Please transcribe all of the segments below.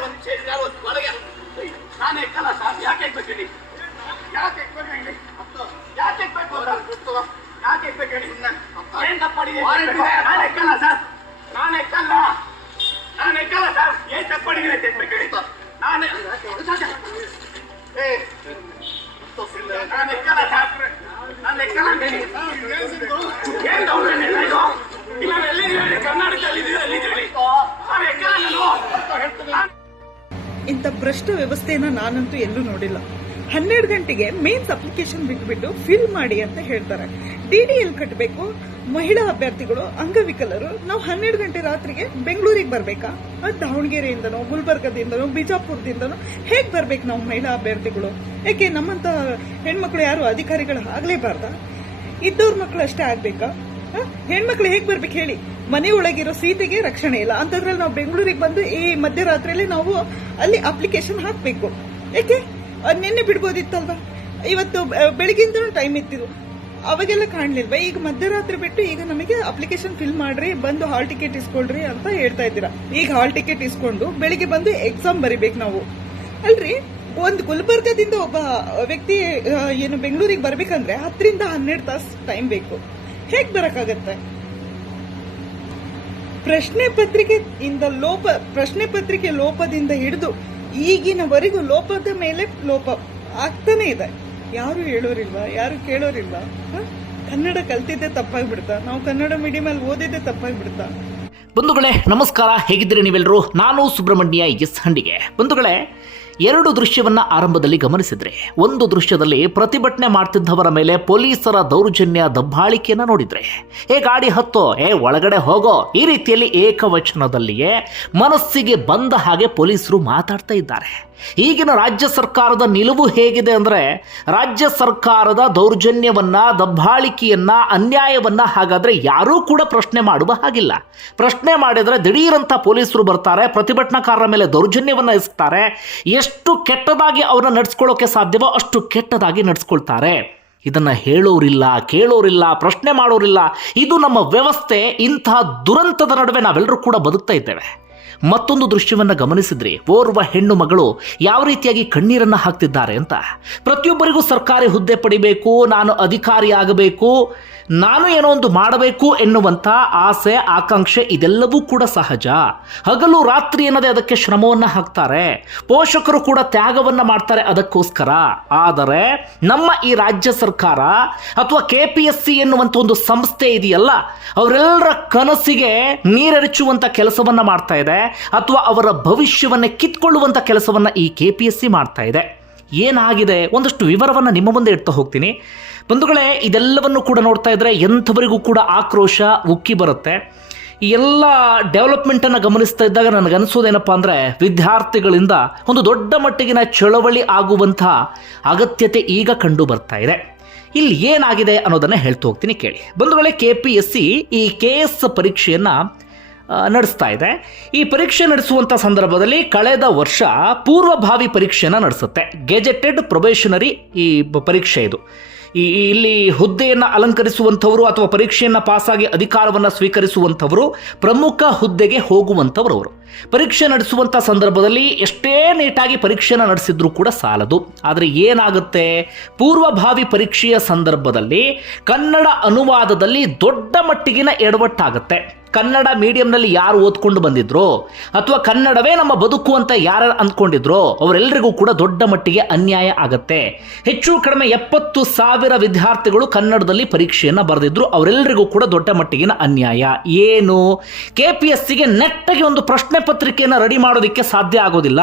ಒಂದು ನಿಮಿಷ ಇದ್ರೆ ಅವತ್ತು ಒಳಗೆ ನಾನು ಎಕ್ಕಲ್ಲ ಸರ್ ಯಾಕೆ ಎಕ್ಬೇಕು ಹೇಳಿ ಯಾಕೆ ಎಕ್ಬೇಕು ಹೇಳಿ ಯಾಕೆ ಎಕ್ಬೇಕು ಅಂತ? ಯಾಕೆ ಎಕ್ಬೇಕು ಹೇಳಿ ಏನ್ ತಪ್ಪಾಡಿದೆ ನಾನು ಎಕ್ಕಲ್ಲ ಸರ್ ನಾನು ಎಕ್ಕಲ್ಲ ನಾನು ಎಕ್ಕಲ್ಲ ಸರ್ ಏನ್ ತಪ್ಪಾಡಿದೆ ಅಂತ ಎಕ್ಬೇಕು ಹೇಳಿ ನಾನು ಏ ನಾನು ಎಕ್ಕಲ್ಲ ಸರ್ ನಾನು ಎಕ್ಕಲ್ಲ ಹೇಳಿ ಏನ್ ದೌರ್ಜನ್ಯ ಇದು? ಇಲ್ಲ ಎಲ್ಲಿದ್ದೀರಿ? ಕರ್ನಾಟಕದಲ್ಲಿ ಇದೀವಿ ಎಲ್ಲಿದ್ದೀರಿ? ನಾನು ಎಕ್ಕಲ್ಲ ನಾನು ಇಂಥ ಭ್ರಷ್ಟ ವ್ಯವಸ್ಥೆಯನ್ನು ನಾನಂತೂ ಎಲ್ಲೂ ನೋಡಿಲ್ಲ. ಹನ್ನೆರಡು ಗಂಟೆಗೆ ಮೇನ್ಸ್ ಅಪ್ಲಿಕೇಶನ್ ಬಿಟ್ಬಿಟ್ಟು ಫಿಲ್ ಮಾಡಿ ಅಂತ ಹೇಳ್ತಾರೆ. ಡಿ ಡಿ ಎಲ್ ಕಟ್ಟಬೇಕು ಮಹಿಳಾ ಅಭ್ಯರ್ಥಿಗಳು, ಅಂಗವಿಕಲರು, ನಾವು ಹನ್ನೆರಡು ಗಂಟೆ ರಾತ್ರಿಗೆ ಬೆಂಗಳೂರಿಗೆ ಬರಬೇಕಾ? ಅದು ದಾವಣಗೆರೆಯಿಂದನೋ, ಗುಲ್ಬರ್ಗದಿಂದನೋ, ಬಿಜಾಪುರದಿಂದನೋ, ಹೇಗೆ ಬರ್ಬೇಕು ನಾವು ಮಹಿಳಾ ಅಭ್ಯರ್ಥಿಗಳು? ಯಾಕೆ ನಮ್ಮಂತ ಹೆಣ್ಮಕ್ಳು ಯಾರು ಅಧಿಕಾರಿಗಳು ಆಗಲೇಬಾರ್ದ? ಇದ್ದವ್ರ ಮಕ್ಕಳು ಅಷ್ಟೇ ಆಗಬೇಕಾ? ಹೆಣ್ಮಕ್ಳು ಹೇಗೆ ಬರ್ಬೇಕು ಹೇಳಿ. ಮನೆ ಒಳಗಿರೋ ಸೀತೆಗೆ ರಕ್ಷಣೆ ಇಲ್ಲ. ಅಂತದ್ರಲ್ಲಿ ನಾವು ಬೆಂಗಳೂರಿಗೆ ಬಂದು ಈ ಮಧ್ಯರಾತ್ರಿಯಲ್ಲಿ ನಾವು ಅಲ್ಲಿ ಅಪ್ಲಿಕೇಶನ್ ಹಾಕಬೇಕು. ಯಾಕೆ ನಿನ್ನೆ ಬಿಡ್ಬೋದಿತ್ತಲ್ವಾ? ಇವತ್ತು ಬೆ- ಟೈಮ್ ಇತ್ತಿದ್ರು ಅವಾಗೆಲ್ಲ ಕಾಣ್ಲಿಲ್ವಾ? ಈಗ ಮಧ್ಯರಾತ್ರಿ ಬಿಟ್ಟು ಈಗ ನಮಗೆ ಅಪ್ಲಿಕೇಶನ್ ಫಿಲ್ ಮಾಡ್ರಿ, ಬಂದು ಹಾಲ್ ಟಿಕೆಟ್ ಇಸ್ಕೊಳ್ರಿ ಅಂತ ಹೇಳ್ತಾ ಇದ್ದೀರಾ. ಈಗ ಹಾಲ್ ಟಿಕೆಟ್ ಇಸ್ಕೊಂಡು ಬೆಳಿಗ್ಗೆ ಬಂದು ಎಕ್ಸಾಮ್ ಬರಿಬೇಕು ನಾವು. ಅಲ್ರಿ? ಒಂದು ಗುಲ್ಬರ್ಗದಿಂದ ಒಬ್ಬ ವ್ಯಕ್ತಿ ಏನು ಬೆಂಗಳೂರಿಗೆ ಬರ್ಬೇಕಂದ್ರೆ ಹತ್ತರಿಂದ ಹನ್ನೆರಡು ತಾಸು ಟೈಮ್ ಬೇಕು. ಹೇಗೆ ಬರಕ್ಕಾಗತ್ತೆ? ಪ್ರಶ್ನೆ ಪತ್ರಿಕೆ ಇಂದ ಲೋಪ, ಪ್ರಶ್ನೆ ಪತ್ರಿಕೆ ಲೋಪದಿಂದ ಹಿಡಿದು ಈಗಿನವರೆಗೂ ಲೋಪದ ಮೇಲೆ ಲೋಪ ಆಗ್ತಾನೆ ಇದೆ. ಯಾರು ಹೇಳೋರಿಲ್ವಾ? ಯಾರು ಕೇಳೋರಿಲ್ಲ? ಕನ್ನಡ ಕಲ್ತಿದ್ದೆ ತಪ್ಪಾಗ್ಬಿಡ್ತಾ. ನಾವು ಕನ್ನಡ ಮೀಡಿಯಂ ಅಲ್ಲಿ ಓದಿದ್ದೆ ತಪ್ಪಾಗ್ಬಿಡ್ತಾ. ಬಂಧುಗಳೇ, ನಮಸ್ಕಾರ. ಹೇಗಿದ್ದೀರಿ ನೀವೆಲ್ಲರೂ ನಾನು ಸುಬ್ರಹ್ಮಣ್ಯ ಎಸ್ ಹಂಡಿಗೆ. ಬಂಧುಗಳೇ ಎರಡು ದೃಶ್ಯವನ್ನ ಆರಂಭದಲ್ಲಿ ಗಮನಿಸಿದ್ರೆ, ಒಂದು ದೃಶ್ಯದಲ್ಲಿ ಪ್ರತಿಭಟನೆ ಮಾಡ್ತಿದ್ದವರ ಮೇಲೆ ಪೊಲೀಸರ ದೌರ್ಜನ್ಯ ದಬ್ಬಾಳಿಕೆಯನ್ನ ನೋಡಿದ್ರೆ ಏ ಗಾಡಿ ಹತ್ತೋ ಏ ಒಳಗಡೆ ಹೋಗೋ, ಈ ರೀತಿಯಲ್ಲಿ ಏಕವಚನದಲ್ಲಿಯೇ ಮನಸ್ಸಿಗೆ ಬಂದ ಹಾಗೆ ಪೊಲೀಸರು ಮಾತಾಡ್ತಾ ಇದ್ದಾರೆ. ಈಗಿನ ರಾಜ್ಯ ಸರ್ಕಾರದ ನಿಲುವು ಹೇಗಿದೆ ಅಂದರೆ ರಾಜ್ಯ ಸರ್ಕಾರದ ದೌರ್ಜನ್ಯವನ್ನ, ದಬ್ಬಾಳಿಕೆಯನ್ನ, ಅನ್ಯಾಯವನ್ನ ಹಾಗಾದರೆ ಯಾರೂ ಕೂಡ ಪ್ರಶ್ನೆ ಮಾಡುವ ಹಾಗಿಲ್ಲ. ಪ್ರಶ್ನೆ ಮಾಡಿದರೆ ದಿಢೀರಂಥ ಪೊಲೀಸರು ಬರ್ತಾರೆ, ಪ್ರತಿಭಟನಾಕಾರರ ಮೇಲೆ ದೌರ್ಜನ್ಯವನ್ನು ಎಸಗ್ತಾರೆ. ಎಷ್ಟು ಕೆಟ್ಟದಾಗಿ ಅವ್ರನ್ನ ನಡೆಸ್ಕೊಳ್ಳೋಕೆ ಸಾಧ್ಯವೋ ಅಷ್ಟು ಕೆಟ್ಟದಾಗಿ ನಡೆಸ್ಕೊಳ್ತಾರೆ. ಇದನ್ನು ಹೇಳೋರಿಲ್ಲ, ಕೇಳೋರಿಲ್ಲ, ಪ್ರಶ್ನೆ ಮಾಡೋರಿಲ್ಲ. ಇದು ನಮ್ಮ ವ್ಯವಸ್ಥೆ ಇಂತಹ ದುರಂತದ ನಡುವೆ ನಾವೆಲ್ಲರೂ ಕೂಡ ಬದುಕ್ತಾ ಇದ್ದೇವೆ. ಮತ್ತೊಂದು ದೃಶ್ಯವನ್ನು ಗಮನಿಸಿದ್ರಿ ಓರ್ವ ಹೆಣ್ಣು ಮಗಳು ಯಾವ ರೀತಿಯಾಗಿ ಕಣ್ಣೀರನ್ನು ಹಾಕ್ತಿದ್ದಾರೆ ಅಂತ. ಪ್ರತಿಯೊಬ್ಬರಿಗೂ ಸರ್ಕಾರಿ ಹುದ್ದೆ ಪಡಿಬೇಕು, ನಾನು ಅಧಿಕಾರಿ ಆಗಬೇಕು ನಾನು ಏನೋ ಒಂದು ಮಾಡಬೇಕು ಎನ್ನುವಂಥ ಆಸೆ, ಆಕಾಂಕ್ಷೆ ಇದೆಲ್ಲವೂ ಕೂಡ ಸಹಜ. ಹಗಲು ರಾತ್ರಿ ಎನ್ನದೆ ಅದಕ್ಕೆ ಶ್ರಮವನ್ನು ಹಾಕ್ತಾರೆ. ಪೋಷಕರು ಕೂಡ ತ್ಯಾಗವನ್ನು ಮಾಡ್ತಾರೆ ಅದಕ್ಕೋಸ್ಕರ. ಆದರೆ ನಮ್ಮ ಈ ರಾಜ್ಯ ಸರ್ಕಾರ ಅಥವಾ ಕೆ ಪಿ ಎಸ್ ಸಿ ಎನ್ನುವಂಥ ಒಂದು ಸಂಸ್ಥೆ ಇದೆಯಲ್ಲ, ಅವರೆಲ್ಲರ ಕನಸಿಗೆ ನೀರೆರಚುವಂಥ ಕೆಲಸವನ್ನು ಮಾಡ್ತಾ ಇದೆ, ಅಥವಾ ಅವರ ಭವಿಷ್ಯವನ್ನೇ ಕಿತ್ಕೊಳ್ಳುವಂಥ ಕೆಲಸವನ್ನು ಈ ಕೆ ಪಿ ಎಸ್ ಸಿ ಮಾಡ್ತಾ ಇದೆ. ಏನಾಗಿದೆ? ಒಂದಷ್ಟು ವಿವರವನ್ನು ನಿಮ್ಮ ಮುಂದೆ ಇಡ್ತಾ ಹೋಗ್ತೀನಿ. ಬಂಧುಗಳೇ, ಇದೆಲ್ಲವನ್ನು ಕೂಡ ನೋಡ್ತಾ ಇದ್ರೆ ಎಂಥವರಿಗೂ ಕೂಡ ಆಕ್ರೋಶ ಉಕ್ಕಿ ಬರುತ್ತೆ. ಈ ಎಲ್ಲ ಡೆವಲಪ್ಮೆಂಟನ್ನು ಗಮನಿಸ್ತಾ ಇದ್ದಾಗ ನನಗೆ ಅನಿಸೋದೇನಪ್ಪ ಅಂದರೆ, ವಿದ್ಯಾರ್ಥಿಗಳಿಂದ ಒಂದು ದೊಡ್ಡ ಮಟ್ಟಿಗಿನ ಚಳವಳಿ ಆಗುವಂತಹ ಅಗತ್ಯತೆ ಈಗ ಕಂಡು ಬರ್ತಾ ಇದೆ. ಇಲ್ಲಿ ಏನಾಗಿದೆ ಅನ್ನೋದನ್ನ ಹೇಳ್ತಾ ಹೋಗ್ತೀನಿ ಕೇಳಿ. ಬಂಧುಗಳೇ ಕೆ ಪಿ ಎಸ್ ಸಿ ಈ ಕೆ ಎಸ್ ಪರೀಕ್ಷೆಯನ್ನ ನಡೆಸ್ತಾ ಇದೆ. ಈ ಪರೀಕ್ಷೆ ನಡೆಸುವಂಥ ಸಂದರ್ಭದಲ್ಲಿ ಕಳೆದ ವರ್ಷ ಪೂರ್ವಭಾವಿ ಪರೀಕ್ಷೆಯನ್ನು ನಡೆಸುತ್ತೆ. ಗೆಜೆಟೆಡ್ ಪ್ರೊಬೇಷನರಿ ಈ ಪರೀಕ್ಷೆ ಇದು. ಈ ಇಲ್ಲಿ ಹುದ್ದೆಯನ್ನು ಅಲಂಕರಿಸುವಂಥವರು ಅಥವಾ ಪರೀಕ್ಷೆಯನ್ನು ಪಾಸಾಗಿ ಅಧಿಕಾರವನ್ನು ಸ್ವೀಕರಿಸುವಂಥವರು ಪ್ರಮುಖ ಹುದ್ದೆಗೆ ಹೋಗುವಂಥವರು ಅವರು ಪರೀಕ್ಷೆ ನಡೆಸುವಂಥ ಸಂದರ್ಭದಲ್ಲಿ ಎಷ್ಟೇ ನೀಟಾಗಿ ಪರೀಕ್ಷೆಯನ್ನು ನಡೆಸಿದ್ರೂ ಕೂಡ ಸಾಲದು. ಆದರೆ ಏನಾಗುತ್ತೆ? ಪೂರ್ವಭಾವಿ ಪರೀಕ್ಷೆಯ ಸಂದರ್ಭದಲ್ಲಿ ಕನ್ನಡ ಅನುವಾದದಲ್ಲಿ ದೊಡ್ಡ ಮಟ್ಟಿಗಿನ ಎಡವಟ್ಟಾಗುತ್ತೆ. ಕನ್ನಡ ಮೀಡಿಯಂನಲ್ಲಿ ಯಾರು ಓದ್ಕೊಂಡು ಬಂದಿದ್ರು ಅಥವಾ ಕನ್ನಡವೇ ನಮ್ಮ ಬದುಕು ಅಂತ ಯಾರು ಅಂದ್ಕೊಂಡಿದ್ರು ಅವರೆಲ್ಲರಿಗೂ ಕೂಡ ದೊಡ್ಡ ಮಟ್ಟಿಗೆ ಅನ್ಯಾಯ ಆಗತ್ತೆ. ಹೆಚ್ಚು ಕಡಿಮೆ ಎಪ್ಪತ್ತು ಸಾವಿರ ವಿದ್ಯಾರ್ಥಿಗಳು ಕನ್ನಡದಲ್ಲಿ ಪರೀಕ್ಷೆಯನ್ನು ಬರೆದಿದ್ರು ಅವರೆಲ್ಲರಿಗೂ ಕೂಡ ದೊಡ್ಡ ಮಟ್ಟಿಗಿನ ಅನ್ಯಾಯ. ಏನು? ಕೆ ಪಿ ಎಸ್ ಸಿಗೆ ನೆಟ್ಟಗೆ ಒಂದು ಪ್ರಶ್ನೆ ಪತ್ರಿಕೆಯನ್ನು ರೆಡಿ ಮಾಡೋದಕ್ಕೆ ಸಾಧ್ಯ ಆಗೋದಿಲ್ಲ.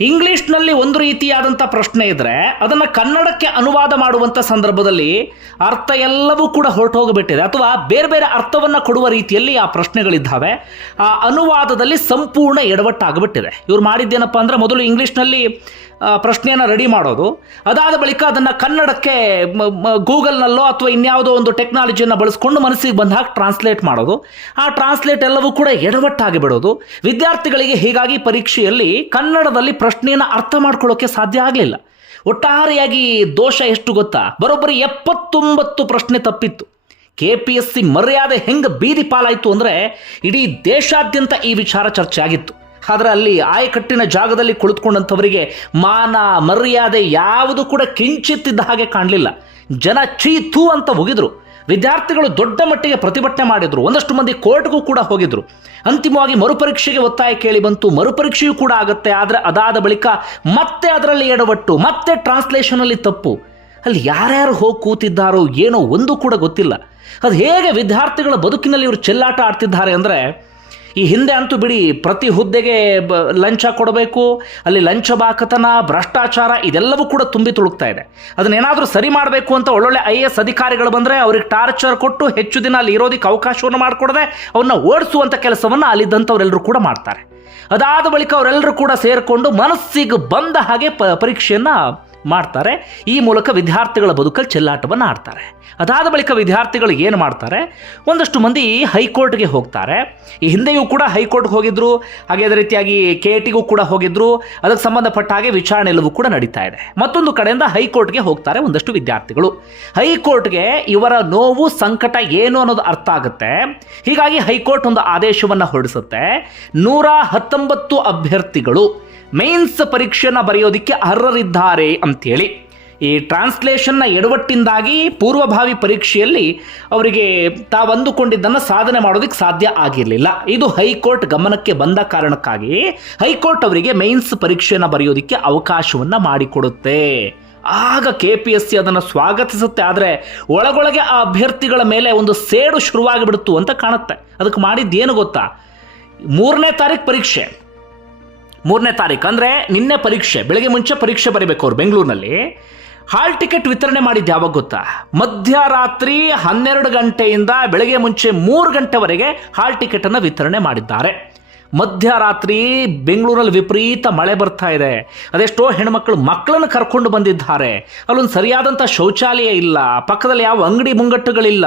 ಇಂಗ್ಲಿಷ್ನಲ್ಲಿ ಒಂದು ರೀತಿಯಾದಂಥ ಪ್ರಶ್ನೆ ಇದ್ದರೆ ಅದನ್ನು ಕನ್ನಡಕ್ಕೆ ಅನುವಾದ ಮಾಡುವಂಥ ಸಂದರ್ಭದಲ್ಲಿ ಅರ್ಥ ಎಲ್ಲವೂ ಕೂಡ ಹೊರಟೋಗಿಬಿಟ್ಟಿದೆ. ಅಥವಾ ಬೇರೆ ಬೇರೆ ಅರ್ಥವನ್ನು ಕೊಡುವ ರೀತಿಯಲ್ಲಿ ಆ ಪ್ರಶ್ನೆಗಳಿದ್ದಾವೆ. ಆ ಅನುವಾದದಲ್ಲಿ ಸಂಪೂರ್ಣ ಎಡವಟ್ಟಾಗಿಬಿಟ್ಟಿದೆ. ಇವ್ರು ಮಾಡಿದ್ದೇನಪ್ಪ ಅಂದರೆ ಮೊದಲು ಇಂಗ್ಲೀಷ್ನಲ್ಲಿ ಪ್ರಶ್ನೆಯನ್ನು ರೆಡಿ ಮಾಡೋದು. ಅದಾದ ಬಳಿಕ ಅದನ್ನು ಕನ್ನಡಕ್ಕೆ ಗೂಗಲ್ನಲ್ಲೋ ಅಥವಾ ಇನ್ಯಾವುದೋ ಒಂದು ಟೆಕ್ನಾಲಜಿಯನ್ನು ಬಳಸ್ಕೊಂಡು ಮನಸ್ಸಿಗೆ ಬಂದ ಹಾಗೆ ಟ್ರಾನ್ಸ್ಲೇಟ್ ಮಾಡೋದು. ಆ ಟ್ರಾನ್ಸ್ಲೇಟ್ ಎಲ್ಲವೂ ಕೂಡ ಎಡವಟ್ಟಾಗಿ ಬಿಡೋದು ವಿದ್ಯಾರ್ಥಿಗಳಿಗೆ ಹೀಗಾಗಿ ಪರೀಕ್ಷೆಯಲ್ಲಿ ಕನ್ನಡದಲ್ಲಿ ಪ್ರಶ್ನೆಯನ್ನು ಅರ್ಥ ಮಾಡ್ಕೊಳ್ಳೋಕೆ ಸಾಧ್ಯ ಆಗಲಿಲ್ಲ. ಒಟ್ಟಾರೆಯಾಗಿ ದೋಷ ಎಷ್ಟು ಗೊತ್ತಾ? ಬರೋಬ್ಬರಿ ಎಪ್ಪತ್ತೊಂಬತ್ತು ಪ್ರಶ್ನೆ ತಪ್ಪಿತ್ತು. ಕೆ ಪಿ ಎಸ್ ಸಿ ಮರ್ಯಾದೆ ಹೆಂಗೆ ಬೀದಿ ಪಾಲಾಯಿತು ಅಂದರೆ ಇಡೀ ದೇಶಾದ್ಯಂತ ಈ ವಿಚಾರ ಚರ್ಚೆ ಆಗಿತ್ತು. ಆದರೆ ಅಲ್ಲಿ ಆಯಕಟ್ಟಿನ ಜಾಗದಲ್ಲಿ ಕುಳಿತುಕೊಂಡಂಥವರಿಗೆ ಮಾನ, ಮರ್ಯಾದೆ ಯಾವುದು ಕೂಡ ಕಿಂಚಿತ್ತಿದ್ದ ಹಾಗೆ ಕಾಣಲಿಲ್ಲ. ಜನ ಚೀ ಅಂತ ಹೋಗಿದ್ರು ವಿದ್ಯಾರ್ಥಿಗಳು ದೊಡ್ಡ ಮಟ್ಟಿಗೆ ಪ್ರತಿಭಟನೆ ಮಾಡಿದ್ರು. ಒಂದಷ್ಟು ಮಂದಿ ಕೋರ್ಟ್ಗೂ ಕೂಡ ಹೋಗಿದ್ರು. ಅಂತಿಮವಾಗಿ ಮರುಪರೀಕ್ಷೆಗೆ ಒತ್ತಾಯ ಕೇಳಿ ಬಂತು. ಮರುಪರೀಕ್ಷೆಯೂ ಕೂಡ ಆಗುತ್ತೆ. ಆದರೆ ಅದಾದ ಬಳಿಕ ಮತ್ತೆ ಅದರಲ್ಲಿ ಎಡವಟ್ಟು, ಮತ್ತೆ ಟ್ರಾನ್ಸ್ಲೇಷನ್ ಅಲ್ಲಿ ತಪ್ಪು. ಅಲ್ಲಿ ಯಾರ್ಯಾರು ಹೋಗಿ ಕೂತಿದ್ದಾರೋ ಏನೋ ಒಂದು ಕೂಡ ಗೊತ್ತಿಲ್ಲ. ಅದು ಹೇಗೆ ವಿದ್ಯಾರ್ಥಿಗಳ ಬದುಕಿನಲ್ಲಿ ಇವರು ಚೆಲ್ಲಾಟ ಆಡ್ತಿದ್ದಾರೆ ಅಂದರೆ ಈ ಹಿಂದೆ ಅಂತೂ ಬಿಡಿ, ಪ್ರತಿ ಹುದ್ದೆಗೆ ಬ, ಲಂಚ ಕೊಡಬೇಕು, ಅಲ್ಲಿ ಲಂಚ ಬಾಕತನ, ಭ್ರಷ್ಟಾಚಾರ, ಇದೆಲ್ಲವೂ ಕೂಡ ತುಂಬಿ ತುಳುಕ್ತಾ ಇದೆ. ಅದನ್ನೇನಾದರೂ ಸರಿ ಮಾಡಬೇಕು ಅಂತ ಒಳ್ಳೊಳ್ಳೆ ಐ ಎಸ್ ಅಧಿಕಾರಿಗಳು ಬಂದರೆ ಅವ್ರಿಗೆ ಟಾರ್ಚರ್ ಕೊಟ್ಟು ಹೆಚ್ಚು ದಿನ ಅಲ್ಲಿ ಇರೋದಕ್ಕೆ ಅವಕಾಶವನ್ನು ಮಾಡಿಕೊಡದೆ ಅವನ್ನ ಓಡಿಸುವಂಥ ಕೆಲಸವನ್ನು ಅಲ್ಲಿದ್ದಂಥವರೆಲ್ಲರೂ ಕೂಡ ಮಾಡ್ತಾರೆ. ಅದಾದ ಬಳಿಕ ಅವರೆಲ್ಲರೂ ಕೂಡ ಸೇರಿಕೊಂಡು ಮನಸ್ಸಿಗೆ ಬಂದ ಹಾಗೆ ಪ, ಪರೀಕ್ಷೆಯನ್ನು ಮಾಡ್ತಾರೆ. ಈ ಮೂಲಕ ವಿದ್ಯಾರ್ಥಿಗಳ ಬದುಕಲ್ಲಿ ಚೆಲ್ಲಾಟವನ್ನು ಆಡ್ತಾರೆ. ಅದಾದ ಬಳಿಕ ವಿದ್ಯಾರ್ಥಿಗಳು ಏನು ಮಾಡ್ತಾರೆ? ಒಂದಷ್ಟು ಮಂದಿ ಹೈಕೋರ್ಟ್ಗೆ ಹೋಗ್ತಾರೆ. ಈ ಹಿಂದೆಯೂ ಕೂಡ ಹೈಕೋರ್ಟ್ಗೆ ಹೋಗಿದ್ರು. ಹಾಗೆ ಅದೇ ರೀತಿಯಾಗಿ ಕೆ ಟಿಗೂ ಕೂಡ ಹೋಗಿದ್ರು. ಅದಕ್ಕೆ ಸಂಬಂಧಪಟ್ಟ ಹಾಗೆ ವಿಚಾರಣೆ ಎಲ್ಲವೂ ಕೂಡ ನಡೀತಾ ಇದೆ. ಮತ್ತೊಂದು ಕಡೆಯಿಂದ ಹೈಕೋರ್ಟ್ಗೆ ಹೋಗ್ತಾರೆ ಒಂದಷ್ಟು ವಿದ್ಯಾರ್ಥಿಗಳು. ಹೈಕೋರ್ಟ್ಗೆ ಇವರ ನೋವು, ಸಂಕಟ ಏನು ಅನ್ನೋದು ಅರ್ಥ ಆಗುತ್ತೆ. ಹೀಗಾಗಿ ಹೈಕೋರ್ಟ್ ಒಂದು ಆದೇಶವನ್ನು ಹೊರಡಿಸುತ್ತೆ. ನೂರ ಹತ್ತೊಂಬತ್ತು ಅಭ್ಯರ್ಥಿಗಳು ಮೇನ್ಸ್ ಪರೀಕ್ಷೆಯನ್ನು ಬರೆಯೋದಕ್ಕೆ ಅರ್ಹರಿದ್ದಾರೆ ಅಂಥೇಳಿ ಈ ಟ್ರಾನ್ಸ್ಲೇಷನ್ನ ಎಡವಟ್ಟಿಂದಾಗಿ ಪೂರ್ವಭಾವಿ ಪರೀಕ್ಷೆಯಲ್ಲಿ ಅವರಿಗೆ ತಾವಂದುಕೊಂಡಿದ್ದನ್ನು ಸಾಧನೆ ಮಾಡೋದಕ್ಕೆ ಸಾಧ್ಯ ಆಗಿರಲಿಲ್ಲ. ಇದು ಹೈಕೋರ್ಟ್ ಗಮನಕ್ಕೆ ಬಂದ ಕಾರಣಕ್ಕಾಗಿ ಹೈಕೋರ್ಟ್ ಅವರಿಗೆ ಮೇನ್ಸ್ ಪರೀಕ್ಷೆಯನ್ನು ಬರೆಯೋದಕ್ಕೆ ಅವಕಾಶವನ್ನು ಮಾಡಿಕೊಡುತ್ತೆ. ಆಗ ಕೆ ಪಿ ಎಸ್ ಸಿ ಅದನ್ನು ಸ್ವಾಗತಿಸುತ್ತೆ. ಆದರೆ ಒಳಗೊಳಗೆ ಆ ಅಭ್ಯರ್ಥಿಗಳ ಮೇಲೆ ಒಂದು ಸೇಡು ಶುರುವಾಗಿಬಿಡ್ತು ಅಂತ ಕಾಣುತ್ತೆ. ಅದಕ್ಕೆ ಮಾಡಿದ್ದೇನು ಗೊತ್ತಾ? ಮೂರನೇ ತಾರೀಕು ಪರೀಕ್ಷೆ. ಮೂರನೇ ತಾರೀಕು ಅಂದರೆ ನಿನ್ನೆ ಪರೀಕ್ಷೆ, ಬೆಳಗ್ಗೆ ಮುಂಚೆ ಪರೀಕ್ಷೆ ಬರೀಬೇಕು ಅವ್ರು ಬೆಂಗಳೂರಿನಲ್ಲಿ. ಹಾಲ್ ಟಿಕೆಟ್ ವಿತರಣೆ ಮಾಡಿದ್ದು ಯಾವಾಗ ಗೊತ್ತಾ? ಮಧ್ಯರಾತ್ರಿ ಹನ್ನೆರಡು ಗಂಟೆಯಿಂದ ಬೆಳಗ್ಗೆ ಮುಂಚೆ ಮೂರು ಗಂಟೆವರೆಗೆ ಹಾಲ್ ಟಿಕೆಟನ್ನು ವಿತರಣೆ ಮಾಡಿದ್ದಾರೆ. ಮಧ್ಯರಾತ್ರಿ ಬೆಂಗಳೂರಲ್ಲಿ ವಿಪರೀತ ಮಳೆ ಬರ್ತಾ ಇದೆ. ಅದೆಷ್ಟೋ ಹೆಣ್ಮಕ್ಳು ಮಕ್ಕಳನ್ನು ಕರ್ಕೊಂಡು ಬಂದಿದ್ದಾರೆ. ಅಲ್ಲೊಂದು ಸರಿಯಾದಂಥ ಶೌಚಾಲಯ ಇಲ್ಲ. ಪಕ್ಕದಲ್ಲಿ ಯಾವ ಅಂಗಡಿ ಮುಂಗಟ್ಟುಗಳಿಲ್ಲ.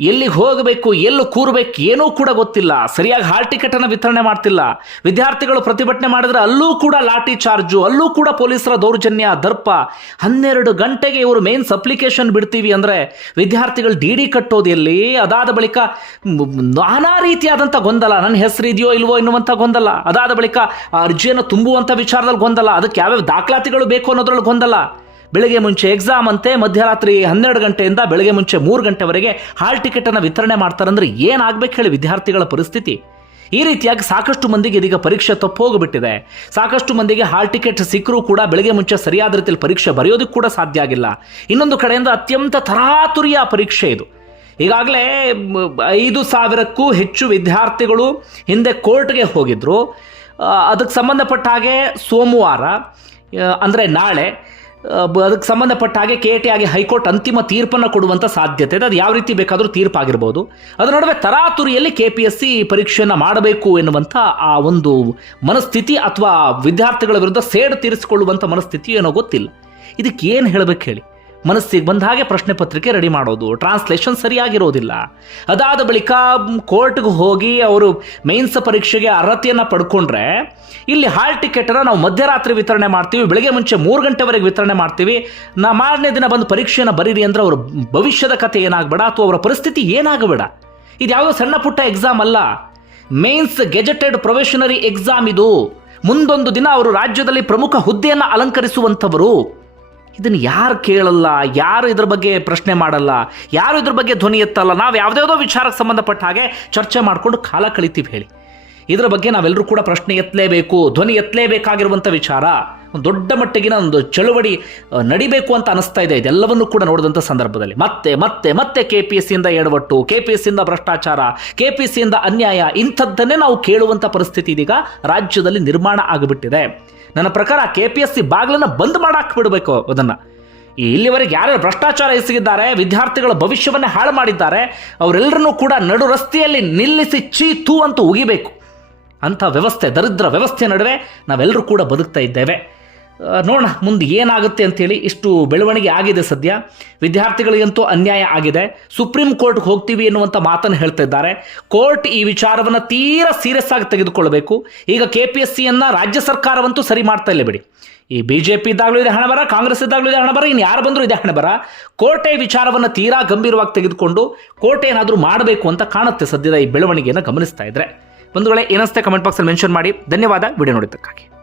ಎಲ್ಲಿಗೆ ಹೋಗಬೇಕು, ಎಲ್ಲಿ ಕೂರಬೇಕು ಏನೂ ಕೂಡ ಗೊತ್ತಿಲ್ಲ. ಸರಿಯಾಗಿ ಹಾಲ್ ಟಿಕೆಟನ್ನು ವಿತರಣೆ ಮಾಡ್ತಿಲ್ಲ. ವಿದ್ಯಾರ್ಥಿಗಳು ಪ್ರತಿಭಟನೆ ಮಾಡಿದ್ರೆ ಅಲ್ಲೂ ಕೂಡ ಲಾಠಿ ಚಾರ್ಜು, ಅಲ್ಲೂ ಕೂಡ ಪೊಲೀಸರ ದೌರ್ಜನ್ಯ, ದರ್ಪ. ಹನ್ನೆರಡು ಗಂಟೆಗೆ ಇವರು ಮೇನ್ಸ್ ಅಪ್ಲಿಕೇಶನ್ ಬಿಡ್ತೀವಿ ಅಂದರೆ ವಿದ್ಯಾರ್ಥಿಗಳು ಡಿ ಡಿ ಕಟ್ಟೋದು ಎಲ್ಲಿ? ಅದಾದ ಬಳಿಕ ನಾನಾ ರೀತಿಯಾದಂಥ ಗೊಂದಲ. ನನ್ನ ಹೆಸರು ಇದೆಯೋ ಇಲ್ವೋ ಎನ್ನುವಂಥ ಗೊಂದಲ. ಅದಾದ ಬಳಿಕ ಆ ಅರ್ಜಿಯನ್ನು ತುಂಬುವಂಥ ವಿಚಾರದಲ್ಲಿ ಗೊಂದಲ. ಅದಕ್ಕೆ ಯಾವ್ಯಾವ ದಾಖಲಾತಿಗಳು ಬೇಕು ಅನ್ನೋದ್ರಲ್ಲಿ ಗೊಂದಲ. ಬೆಳಗ್ಗೆ ಮುಂಚೆ ಎಕ್ಸಾಮ್ ಅಂತೆ, ಮಧ್ಯರಾತ್ರಿ ಹನ್ನೆರಡು ಗಂಟೆಯಿಂದ ಬೆಳಗ್ಗೆ ಮುಂಚೆ ಮೂರು ಗಂಟೆವರೆಗೆ ಹಾಲ್ ಟಿಕೆಟನ್ನು ವಿತರಣೆ ಮಾಡ್ತಾರಂದ್ರೆ ಏನಾಗಬೇಕು ಹೇಳಿ ವಿದ್ಯಾರ್ಥಿಗಳ ಪರಿಸ್ಥಿತಿ? ಈ ರೀತಿಯಾಗಿ ಸಾಕಷ್ಟು ಮಂದಿಗೆ ಇದೀಗ ಪರೀಕ್ಷೆ ತಪ್ಪೋಗಿಬಿಟ್ಟಿದೆ ಸಾಕಷ್ಟು ಮಂದಿಗೆ ಹಾಲ್ ಟಿಕೆಟ್ ಸಿಕ್ಕರೂ ಕೂಡ ಬೆಳಗ್ಗೆ ಮುಂಚೆ ಸರಿಯಾದ ರೀತಿಯಲ್ಲಿ ಪರೀಕ್ಷೆ ಬರೆಯೋದಕ್ಕೆ ಕೂಡ ಸಾಧ್ಯ ಆಗಿಲ್ಲ. ಇನ್ನೊಂದು ಕಡೆಯಿಂದ ಅತ್ಯಂತ ತರಾತುರಿಯ ಪರೀಕ್ಷೆ ಇದು. ಈಗಾಗಲೇ ಐದು ಸಾವಿರಕ್ಕೂ ಹೆಚ್ಚು ವಿದ್ಯಾರ್ಥಿಗಳು ಹಿಂದೆ ಕೋರ್ಟ್ಗೆ ಹೋಗಿದ್ದರು ಅದಕ್ಕೆ ಸಂಬಂಧಪಟ್ಟ ಹಾಗೆ ಸೋಮವಾರ ಅಂದರೆ ನಾಳೆ ಅದಕ್ಕೆ ಸಂಬಂಧಪಟ್ಟ ಹಾಗೆ ಕೆ ಟಿ ಆಗಿ ಹೈಕೋರ್ಟ್ ಅಂತಿಮ ತೀರ್ಪನ್ನು ಕೊಡುವಂಥ ಸಾಧ್ಯತೆ ಇದೆ. ಅದು ಯಾವ ರೀತಿ ಬೇಕಾದರೂ ತೀರ್ಪಾಗಿರ್ಬೋದು. ಅದರ ನಡುವೆ ತರಾತುರಿಯಲ್ಲಿ ಕೆ ಪಿ ಎಸ್ ಸಿ ಪರೀಕ್ಷೆಯನ್ನು ಮಾಡಬೇಕು ಎನ್ನುವಂಥ ಆ ಒಂದು ಮನಸ್ಥಿತಿ ಅಥವಾ ವಿದ್ಯಾರ್ಥಿಗಳ ವಿರುದ್ಧ ಸೇಡು ತೀರಿಸಿಕೊಳ್ಳುವಂಥ ಮನಸ್ಥಿತಿ ಏನೋ ಗೊತ್ತಿಲ್ಲ. ಇದಕ್ಕೆ ಏನು ಹೇಳಬೇಕು ಹೇಳಿ? ಮನಸ್ಸಿಗೆ ಬಂದ ಹಾಗೆ ಪ್ರಶ್ನೆ ಪತ್ರಿಕೆ ರೆಡಿ ಮಾಡೋದು. ಟ್ರಾನ್ಸ್ಲೇಷನ್ ಸರಿಯಾಗಿರೋದಿಲ್ಲ. ಅದಾದ ಬಳಿಕ ಕೋರ್ಟ್ಗೆ ಹೋಗಿ ಅವರು ಮೇನ್ಸ್ ಪರೀಕ್ಷೆಗೆ ಅರ್ಹತೆಯನ್ನು ಪಡ್ಕೊಂಡ್ರೆ ಇಲ್ಲಿ ಹಾಲ್ ಟಿಕೆಟನ್ನು ನಾವು ಮಧ್ಯರಾತ್ರಿ ವಿತರಣೆ ಮಾಡ್ತೀವಿ, ಬೆಳಗ್ಗೆ ಮುಂಚೆ ಮೂರು ಗಂಟೆವರೆಗೆ ವಿತರಣೆ ಮಾಡ್ತೀವಿ. ನಾ ಮಾರನೇ ದಿನ ಬಂದು ಪರೀಕ್ಷೆಯನ್ನು ಬರೀರಿ ಅಂದರೆ ಅವ್ರ ಭವಿಷ್ಯದ ಕಥೆ ಏನಾಗಬೇಡ ಅಥವಾ ಅವರ ಪರಿಸ್ಥಿತಿ ಏನಾಗಬೇಡ. ಇದು ಯಾವುದೋ ಸಣ್ಣ ಪುಟ್ಟ ಎಕ್ಸಾಮ್ ಅಲ್ಲ. ಮೇನ್ಸ್ ಗೆಜೆಟೆಡ್ ಪ್ರೊಫೆಷನರಿ ಎಕ್ಸಾಮ್ ಇದು. ಮುಂದೊಂದು ದಿನ ಅವರು ರಾಜ್ಯದಲ್ಲಿ ಪ್ರಮುಖ ಹುದ್ದೆಯನ್ನು ಅಲಂಕರಿಸುವಂಥವರು. ಇದನ್ನು ಯಾರು ಕೇಳಲ್ಲ, ಯಾರು ಇದ್ರ ಬಗ್ಗೆ ಪ್ರಶ್ನೆ ಮಾಡಲ್ಲ, ಯಾರು ಇದ್ರ ಬಗ್ಗೆ ಧ್ವನಿ ಎತ್ತಲ್ಲ, ನಾವು ಯಾವುದ್ಯಾವುದೋ ವಿಚಾರಕ್ಕೆ ಸಂಬಂಧಪಟ್ಟ ಹಾಗೆ ಚರ್ಚೆ ಮಾಡಿಕೊಂಡು ಕಾಲ ಕಳಿತೀವಿ ಹೇಳಿ. ಇದರ ಬಗ್ಗೆ ನಾವೆಲ್ಲರೂ ಕೂಡ ಪ್ರಶ್ನೆ ಎತ್ತಲೇಬೇಕು, ಧ್ವನಿ ಎತ್ತಲೇಬೇಕಾಗಿರುವಂಥ ವಿಚಾರ. ದೊಡ್ಡ ಮಟ್ಟಿಗಿನ ಒಂದು ಚಳುವಳಿ ನಡಿಬೇಕು ಅಂತ ಅನಿಸ್ತಾ ಇದೆ. ಇದೆಲ್ಲವನ್ನು ಕೂಡ ನೋಡಿದಂಥ ಸಂದರ್ಭದಲ್ಲಿ. ಮತ್ತೆ ಮತ್ತೆ ಮತ್ತೆ ಕೆ ಪಿ ಎಸ್ ಸಿಯಿಂದ ಎಡವಟ್ಟು ಕೆ ಪಿ ಎಸ್ ಸಿಯಿಂದ ಭ್ರಷ್ಟಾಚಾರ ಕೆ ಪಿ ಎಸ್ ಸಿಯಿಂದ ಅನ್ಯಾಯ, ಇಂಥದ್ದನ್ನೇ ನಾವು ಕೇಳುವಂಥ ಪರಿಸ್ಥಿತಿ ಇದೀಗ ರಾಜ್ಯದಲ್ಲಿ ನಿರ್ಮಾಣ ಆಗಿಬಿಟ್ಟಿದೆ. ನನ್ನ ಪ್ರಕಾರ ಕೆ ಪಿ ಎಸ್ ಸಿ ಬಾಗಿಲನ್ನು ಬಂದ್ ಮಾಡಾಕ್ಬಿಡಬೇಕು ಅದನ್ನು. ಇಲ್ಲಿವರೆಗೆ ಯಾರ್ಯಾರು ಭ್ರಷ್ಟಾಚಾರ ಎಸಗಿದ್ದಾರೆ, ವಿದ್ಯಾರ್ಥಿಗಳ ಭವಿಷ್ಯವನ್ನೇ ಹಾಳು ಮಾಡಿದ್ದಾರೆ, ಅವರೆಲ್ಲರನ್ನೂ ಕೂಡ ನಡು ರಸ್ತೆಯಲ್ಲಿ ನಿಲ್ಲಿಸಿ ಚೀ ತೂ ಅಂತ ಉಗಿಬೇಕು. ಅಂಥ ವ್ಯವಸ್ಥೆ, ದರಿದ್ರ ವ್ಯವಸ್ಥೆ ನಡುವೆ ನಾವೆಲ್ಲರೂ ಕೂಡ ಬದುಕ್ತಾ ಇದ್ದೇವೆ. ನೋಡೋಣ ಮುಂದೆ ಏನಾಗುತ್ತೆ ಅಂತೇಳಿ ಇಷ್ಟು ಬೆಳವಣಿಗೆ ಆಗಿದೆ ಸದ್ಯ. ವಿದ್ಯಾರ್ಥಿಗಳಿಗಂತೂ ಅನ್ಯಾಯ ಆಗಿದೆ. ಸುಪ್ರೀಂ ಕೋರ್ಟ್ಗೆ ಹೋಗ್ತೀವಿ ಎನ್ನುವಂಥ ಮಾತನ್ನು ಹೇಳ್ತಾ ಇದ್ದಾರೆ. ಕೋರ್ಟ್ ಈ ವಿಚಾರವನ್ನು ತೀರಾ ಸೀರಿಯಸ್ ಆಗಿ ತೆಗೆದುಕೊಳ್ಬೇಕು ಈಗ ಕೆ ಪಿ ಎಸ್ ಸಿಯನ್ನು ರಾಜ್ಯ ಸರ್ಕಾರವಂತೂ ಸರಿ ಮಾಡ್ತಾ ಇಲ್ಲ ಬಿಡಿ. ಈ ಬಿ ಜೆ ಪಿ ಇದ್ದಾಗಲೂ ಇದೆ ಹಣ ಬರ ಕಾಂಗ್ರೆಸ್ ಇದ್ದಾಗಲೂ ಇದೆ ಹಣ ಬರ ಇನ್ನು ಯಾರು ಬಂದರೂ ಇದೆ ಹಣ ಬರ ಕೋರ್ಟೆ ವಿಚಾರವನ್ನು ತೀರಾ ಗಂಭೀರವಾಗಿ ತೆಗೆದುಕೊಂಡು ಕೋರ್ಟ್ ಏನಾದರೂ ಮಾಡಬೇಕು ಅಂತ ಕಾಣುತ್ತೆ ಸದ್ಯದ ಈ ಬೆಳವಣಿಗೆಯನ್ನು ಗಮನಿಸ್ತಾ ಇದ್ರೆ. ಬಂಧುಗಳೇ ಏನಸ್ತೆ ಕಮೆಂಟ್ ಬಾಕ್ಸಲ್ಲಿ ಮೆನ್ಷನ್ ಮಾಡಿ. ಧನ್ಯವಾದ. ವಿಡಿಯೋ ನೋಡಿದ್ದಕ್ಕಾಗಿ.